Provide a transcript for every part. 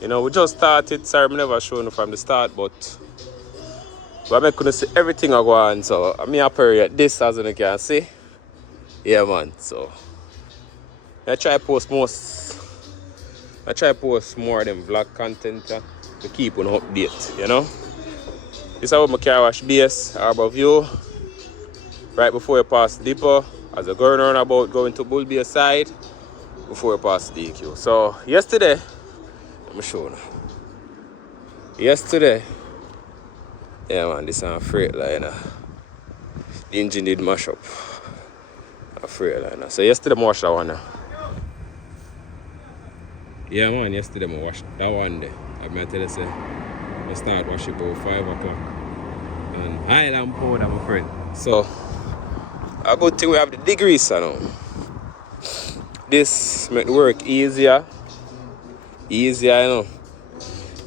You know, we just started. Sorry, I never shown you from the start, but we couldn't see everything I go on. So I'm happy at this, as you can see. Yeah, man. So I try post more of them vlog content to keep on update, you know. This is how my car wash base, Harbour View, right before you pass the depot, as a going around about going to Bull Bay side, before you pass the DQ. So yesterday, let me show you. Yesterday, yeah man, this is a freight liner. The engine did mash up. A freight liner. So yesterday I washed that one. Yeah man, yesterday I washed that one there. I'm going to tell you, say, I start washing about 5 o'clock. And Highland powder, my friend. So, a good thing we have the degreaser now. This make the work easier. Easier, you know.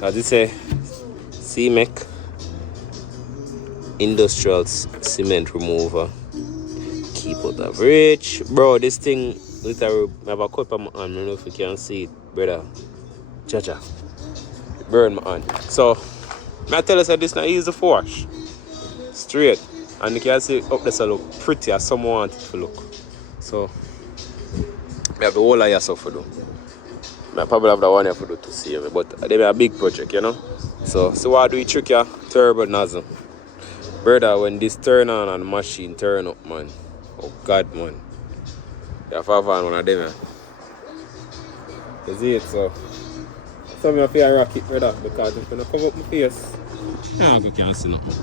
As this say, CMEC Industrial Cement Remover. Keep out of reach. Bro, this thing, literally, I have a cut on my hand. I don't know if you can see it, brother. Cha-cha. Burn my hand. So, I tell you that this is not easy to wash. Straight. And you can see up there so look pretty as someone want it to look. So, I have the whole of yourself to do. I probably have that one here to do to see me, but they be a big project, you know. So what I do, trick ya, turbo nozzle. Brother, when this turn on and the machine turn up, man. Oh God, man. You have to have one of them, man. You see it, so. So I feel rock it, brother, because if you don't cover up my face, I can't see nothing.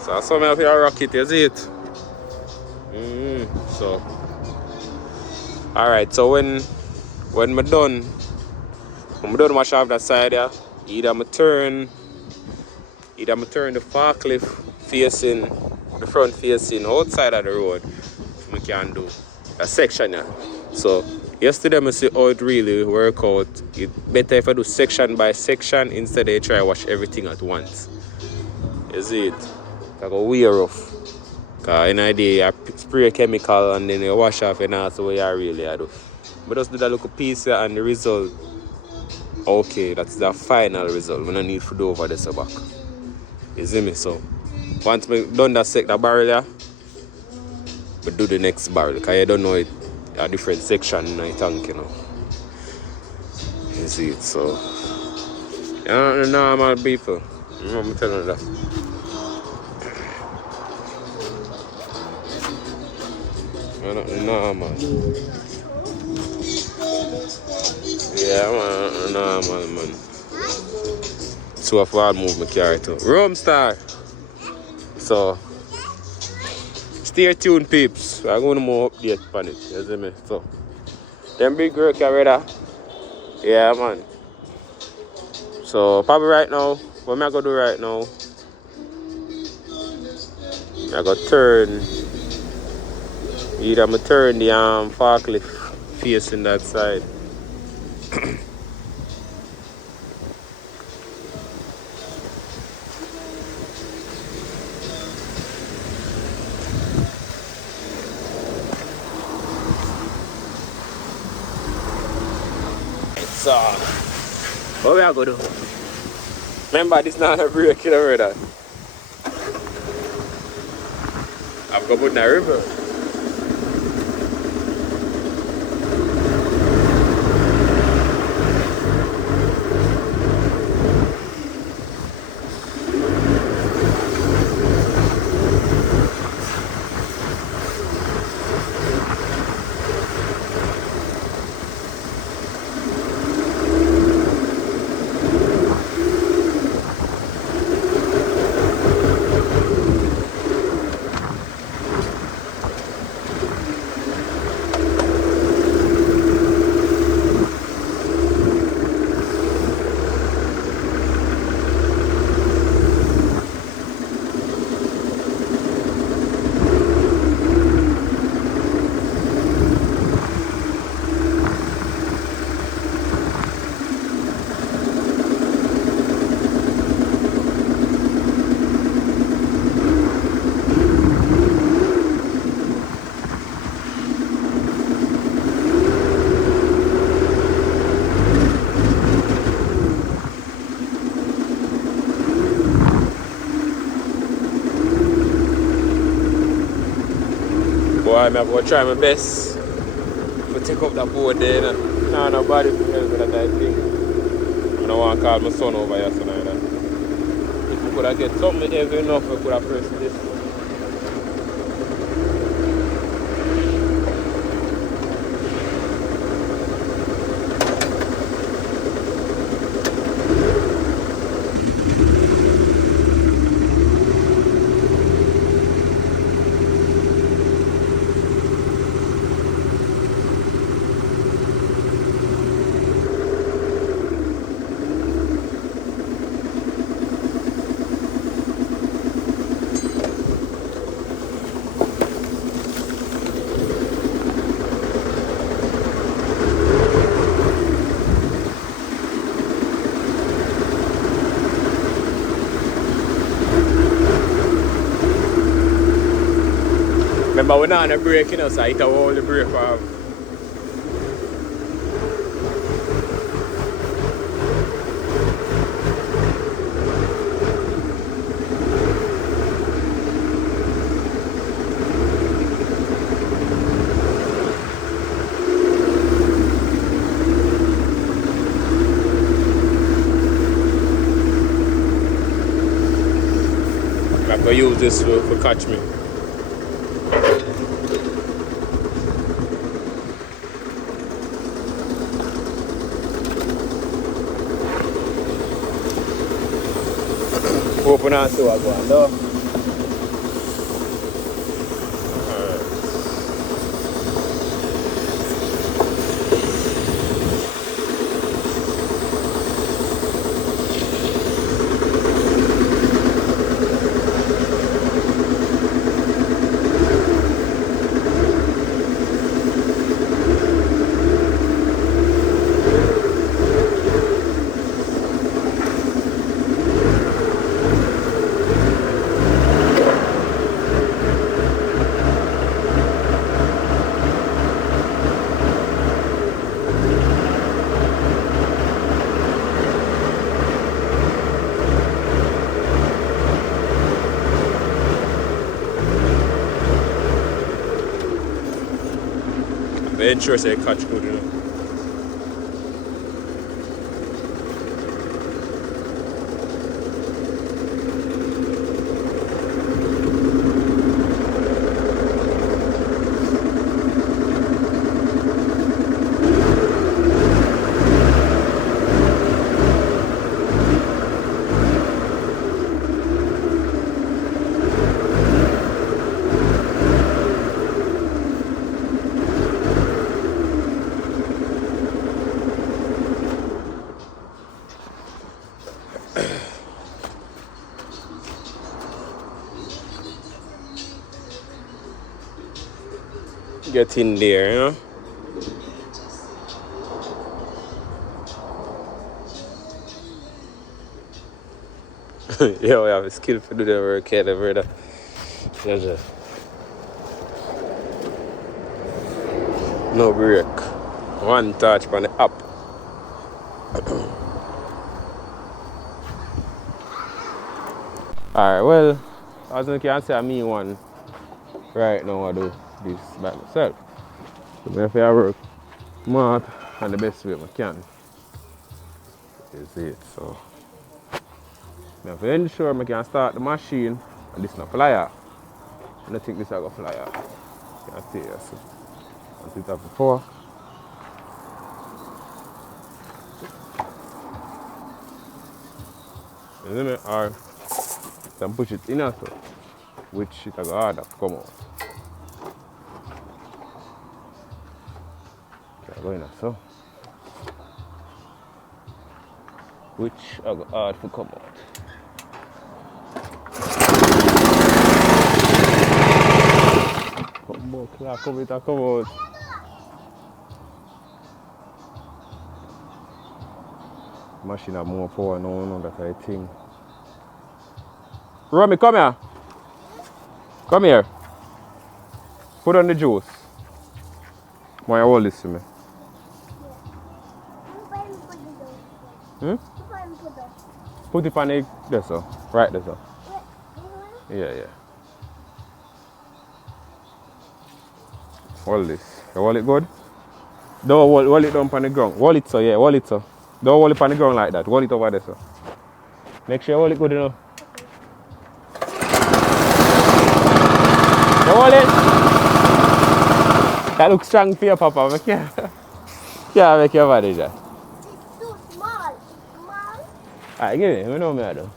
So that's why I feel rock it, you see it? So. Alright, so when I'm done wash off that side there, either I'm turn the forklift facing, the front facing outside of the road, I can do a section here. So yesterday I see how it really work out. It's better if I do section by section instead of try to wash everything at once. You see it? I go way rough. Because in a day you spray a chemical and then you wash off and that's what you really do. But just do that little piece here and the result, okay, that's the final result. We don't need to do over this back. You see me? So once we done that barrel there, we do the next barrel. Because you don't know it a different section in the tank, you know. You see it, so you're not the normal people. I'm telling you that. You're not the normal. Yeah, man, normal, man. So I forward move my car too. Rome Star. So stay tuned, peeps. I'm going to more update on it. You see me? So them big work already. Yeah, man. So probably right now, what am I gonna do right now? I gotta turn. Either I'm turn the forklift facing that side. So, what we are going to do? Remember, this is not a brake, you know, brother. I'm going to put in a river. I'm going to try my best to take up that board there. You know? No, nobody can help me that I think. I don't want to call my son over here tonight. If we could have get something heavy enough, we could have pressed this. Remember, we're not on a break, you know, so I hit a whole the brake off. I'm going to use this for catch me. Open and see what's going on. They ensure they catch good, you know. Get in there, you know. Yeah, we have a skill for do the work here, brother. Yeah. No brake. One touch on the up. Alright, well, as you can see, I mean one right now I do this by myself. So I have to work smart and the best way I can. You see it, so I have to ensure I can start the machine and this not fly out. I don't think this is going to fly out. You can see it, so once it's up before. You see me? Or then push it in also, which it will harder to come out. Okay, go in so. Which I got hard to come out. Come out. Machine have more power now, that's the thing. Romy, come here. Come here. Put on the juice. Why you hold this to me? Hmm? Put it on the there, so. Right there, so. Yeah. Hold this. You hold it good? Don't hold it down on the ground. Hold it so, yeah, hold it so. Don't hold it on the ground like that. Hold it over there so. Make sure you hold it good enough. You hold it? That looks strong for you, Papa. Make you, yeah, make your body that. It's too small. Small? Alright, give it. I know me I do.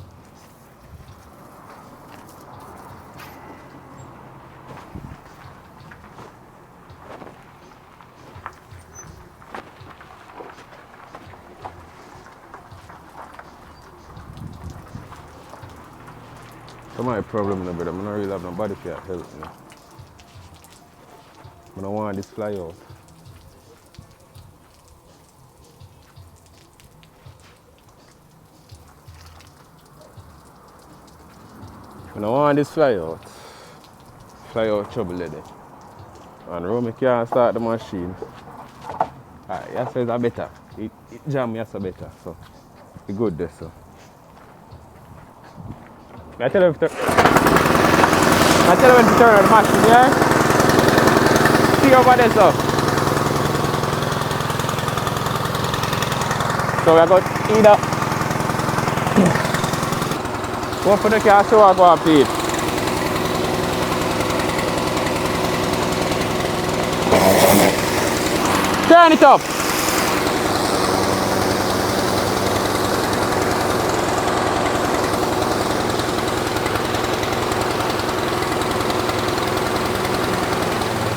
That's my problem, brother. I don't really have nobody for help me. I don't want this fly out. I don't want this fly out. Fly out trouble there. And Romy can't start the machine. Alright, yes, it's a better. It jam yes a better. So it's good there so. I tell you when to turn on the machine, yeah? See over there so. So we got either go for the car show or go up Pete. Turn it up.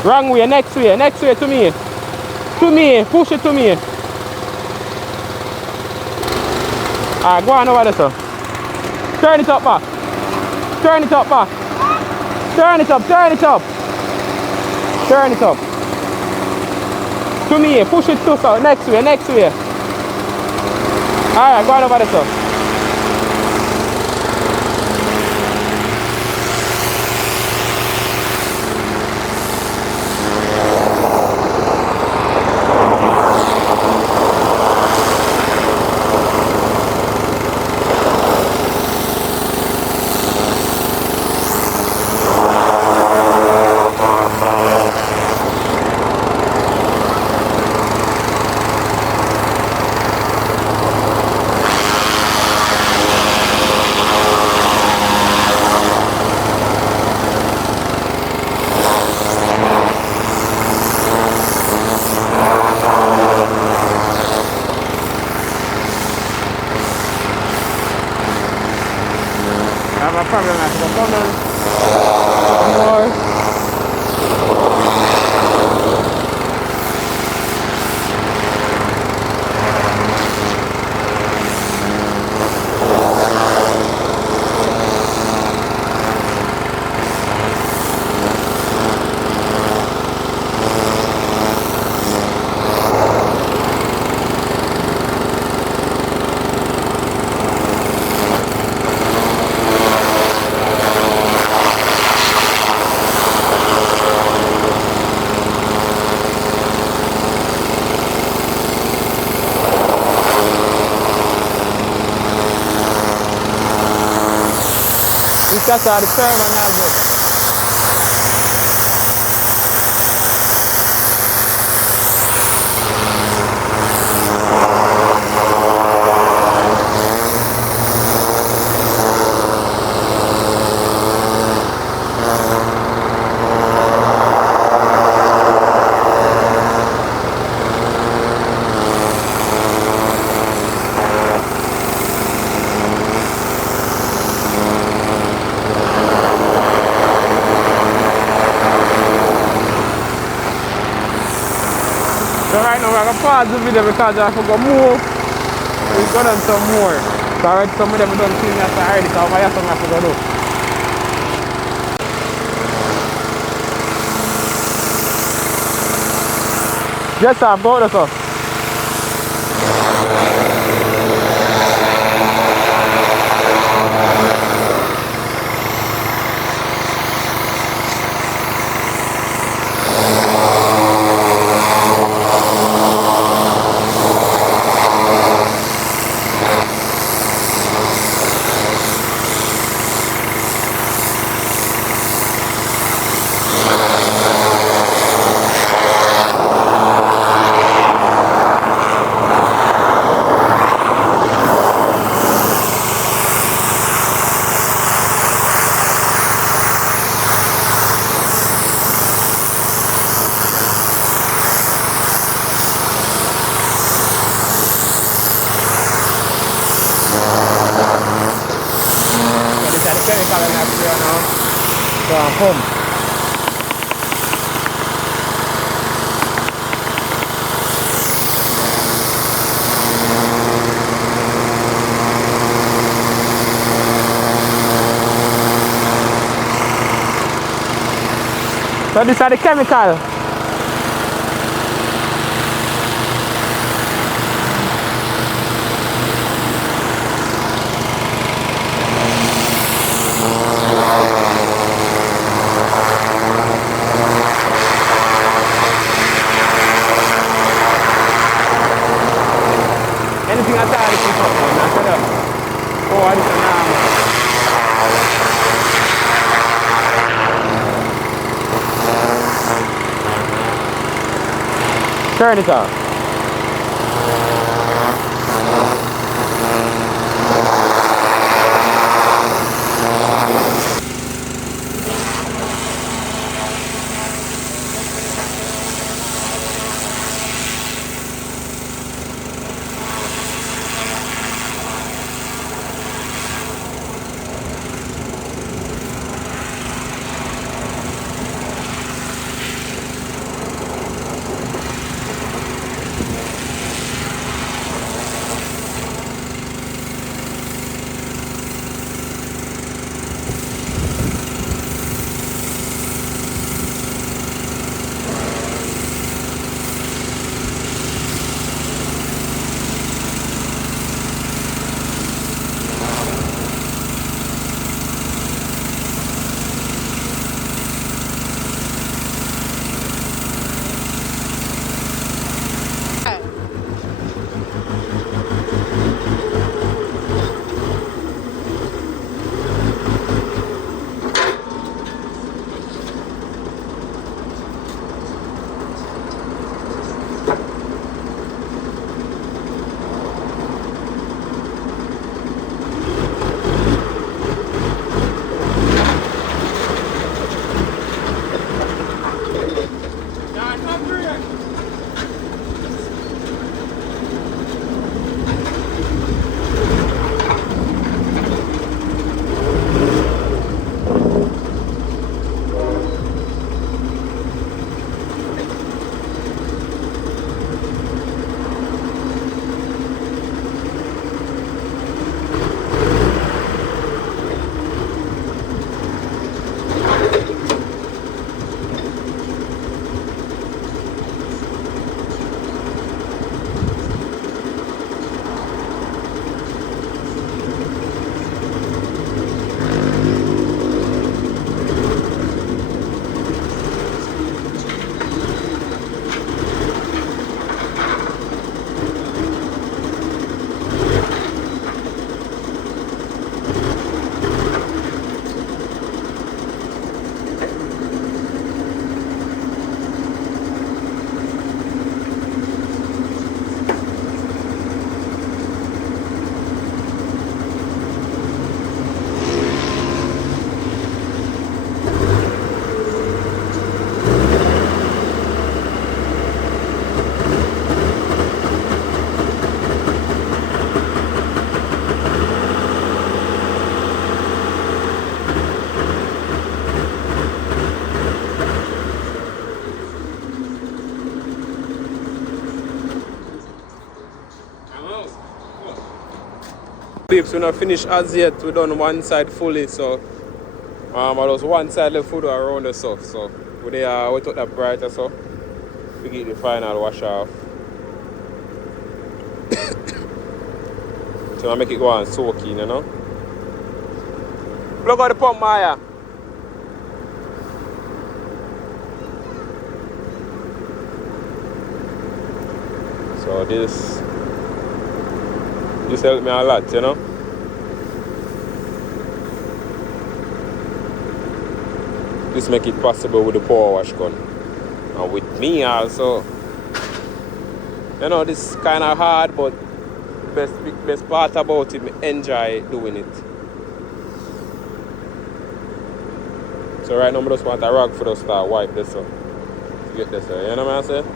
Wrong way, next way to me. To me, push it to me. Alright, go on over there, sir. Turn it up back. Turn it up back. Turn it up, turn it up. Turn it up. To me, push it to sir. Next way. Alright, go on over there, sir. Problem after the more. That's how the curve on that good. So right now we're going to pause the video because I have to go move. We've got on some more. So already some of them don't see me as I already, so I have something I have to go do. Yes, I've got it, sir. chemical in that spray now. So pump. So these are the chemical. Anything at all is pick up, man. I said, oh, this is normal. Turn it off. Babes, we're not finished as yet. We done one side fully, so there was one side left to do around the stuff. So we took that brighter, so we get the final wash off. So I make it go on soaking, you know. Plug out the pump, Maya. So this helped me a lot, you know. This make it possible with the power wash gun. And with me also. You know, this is kind of hard, but best part about it, I enjoy doing it. So right now I just want a rag for the start wipe this up. To get this, you know what I'm saying?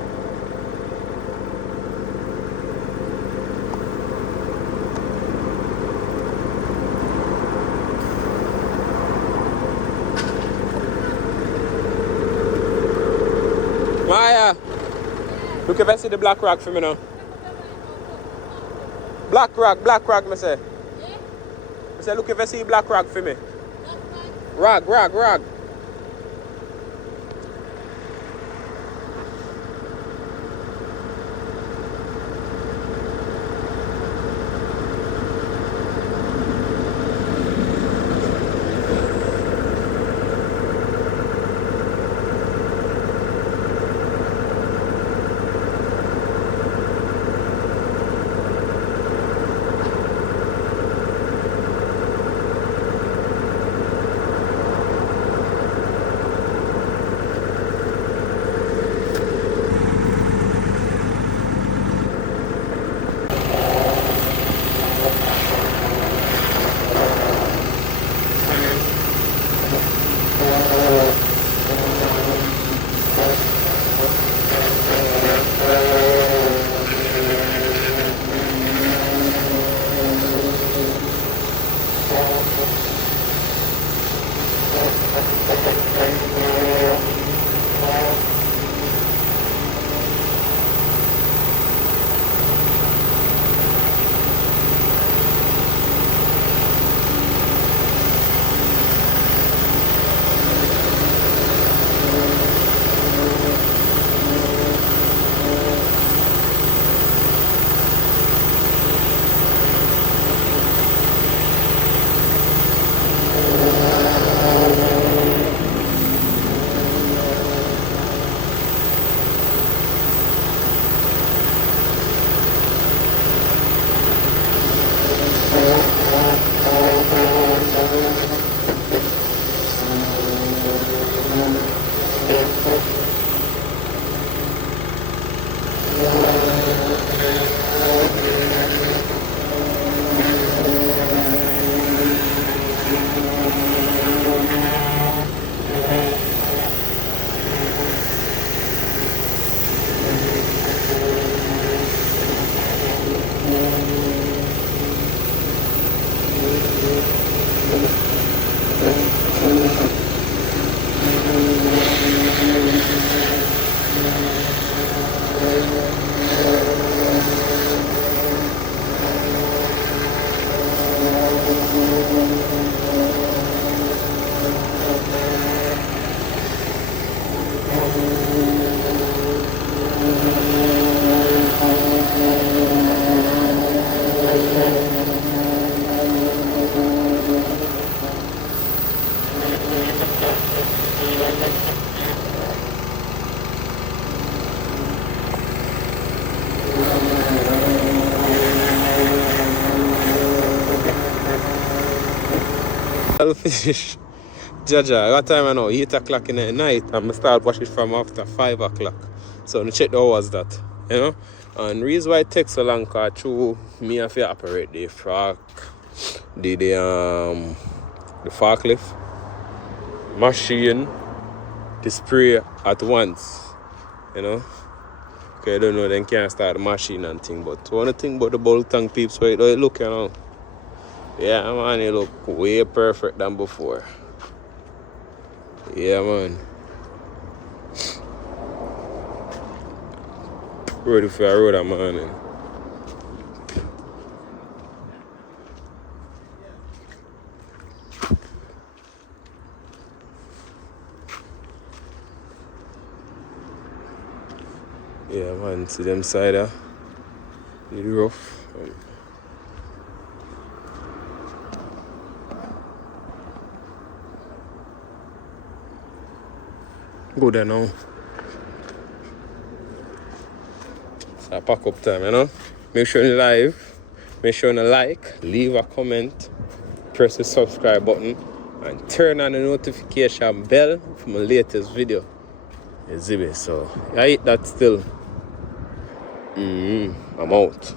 Look if I see the black rock for me now. Black rock, me say. I say, look if I see black rock for me. Rag. I'll finish. Jaja, what time I know? 8 o'clock in the night, and I start watching from after 5 o'clock. So I check the hours that, you know. And the reason why it takes so long, because through me have to operate the forklift machine, the spray at once, you know. Okay, I don't know, then can't start the machine and thing, but one thing about the bolt tank peeps, where it look, you know. Yeah, man, it look way perfect than before. Yeah, man. Ready for a road, man. Yeah, man, see them side there. It's rough. Go there now. It's a pack up time, you know. Make sure you live. Make sure you like, leave a comment, press the subscribe button, and turn on the notification bell for my latest video. So I hit that still. I'm out.